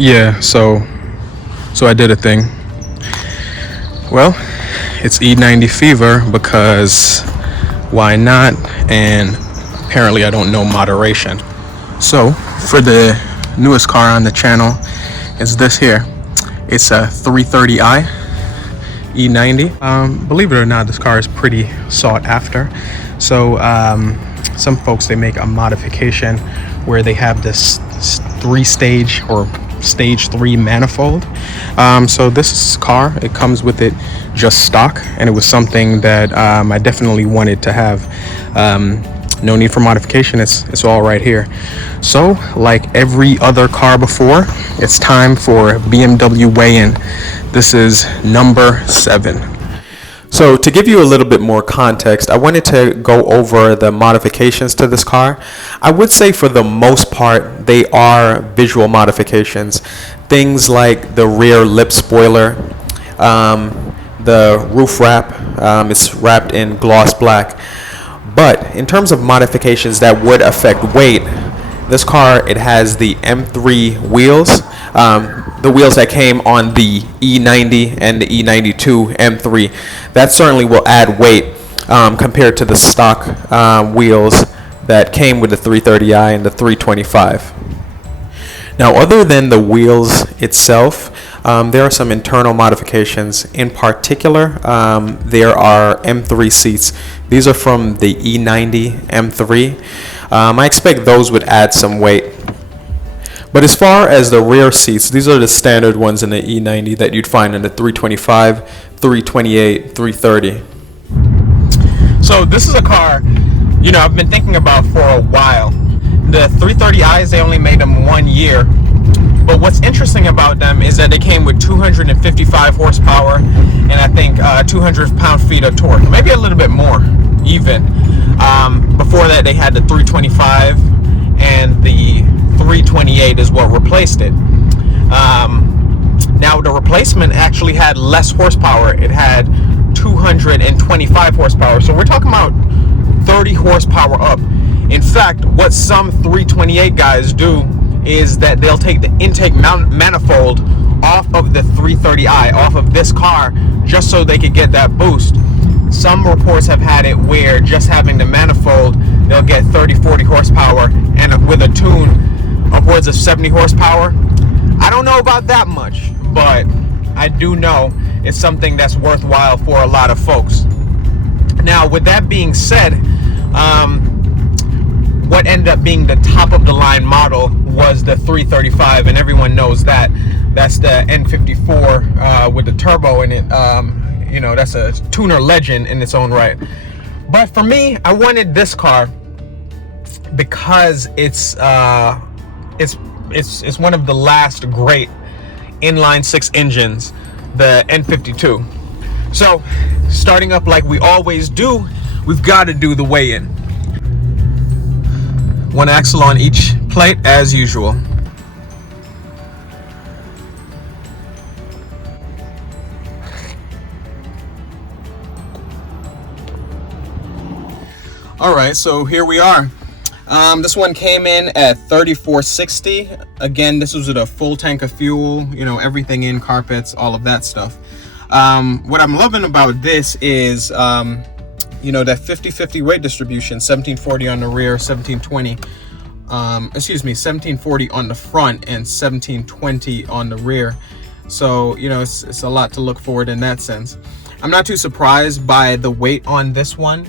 Yeah, so I did a thing. Well, it's E90 fever because why not? And apparently I don't know moderation. So for the newest car on the channel is this here. It's a 330i E90. Believe it or not, this car is pretty sought after. So some folks, they make a modification where they have this 3-stage or stage 3 manifold. So this car, it comes with it just stock, and it was something that I definitely wanted to have. No need for modification. It's all right here. So like every other car before, it's time for BMW weigh-in. This is number 7. So to give you a little bit more context, I wanted to go over the modifications to this car. I would say for the most part, they are visual modifications. Things like the rear lip spoiler, the roof wrap, it's wrapped in gloss black. But in terms of modifications that would affect weight, this car, it has the M3 wheels. The wheels that came on the E90 and the E92 M3, that certainly will add weight compared to the stock wheels that came with the 330i and the 325. Now, other than the wheels itself, there are some internal modifications. In particular, there are M3 seats. These are from the E90 M3. I expect those would add some weight. But as far as the rear seats, these are the standard ones in the E90 that you'd find in the 325, 328, 330. So this is a car, I've been thinking about for a while. The 330i's, they only made them 1 year. But what's interesting about them is that they came with 255 horsepower and I think 200 pound-feet of torque, maybe a little bit more even. Before that, they had the 325, and the 328 is what replaced it. Now the replacement actually had less horsepower. It had 225 horsepower. So we're talking about 30 horsepower up. In fact, what some 328 guys do is that they'll take the intake manifold off of the 330i, off of this car, just so they could get that boost. Some reports have had it where just having the manifold, they'll get 30-40 horsepower, and with a tune upwards of 70 horsepower. I don't know about that much, but I do know it's something that's worthwhile for a lot of folks. Now, with that being said, what ended up being the top of the line model was the 335, and everyone knows that. That's the N54 with the turbo in it. That's a tuner legend in its own right. But for me, I wanted this car because it's one of the last great inline 6 engines, the N52. So starting up like we always do, we've got to do the weigh-in. 1 axle on each plate as usual. All right, so here we are. This one came in at $34.60. Again, this was with a full tank of fuel, everything in, carpets, all of that stuff. What I'm loving about this is, that 50-50 weight distribution, 1740 on the rear, 1740 on the front, and 1720 on the rear. So, it's a lot to look forward in that sense. I'm not too surprised by the weight on this one.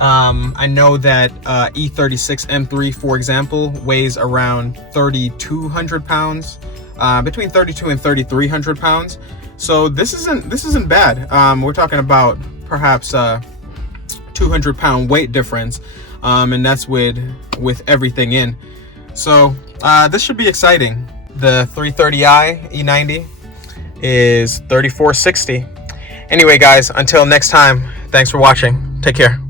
I know that E36 M3, for example, weighs around 3,200 pounds, between 32 and 3,300 pounds. So this isn't bad. We're talking about perhaps 200-pound weight difference, and that's with everything in. So this should be exciting. The 330i E90 is $34.60. Anyway, guys, until next time, thanks for watching. Take care.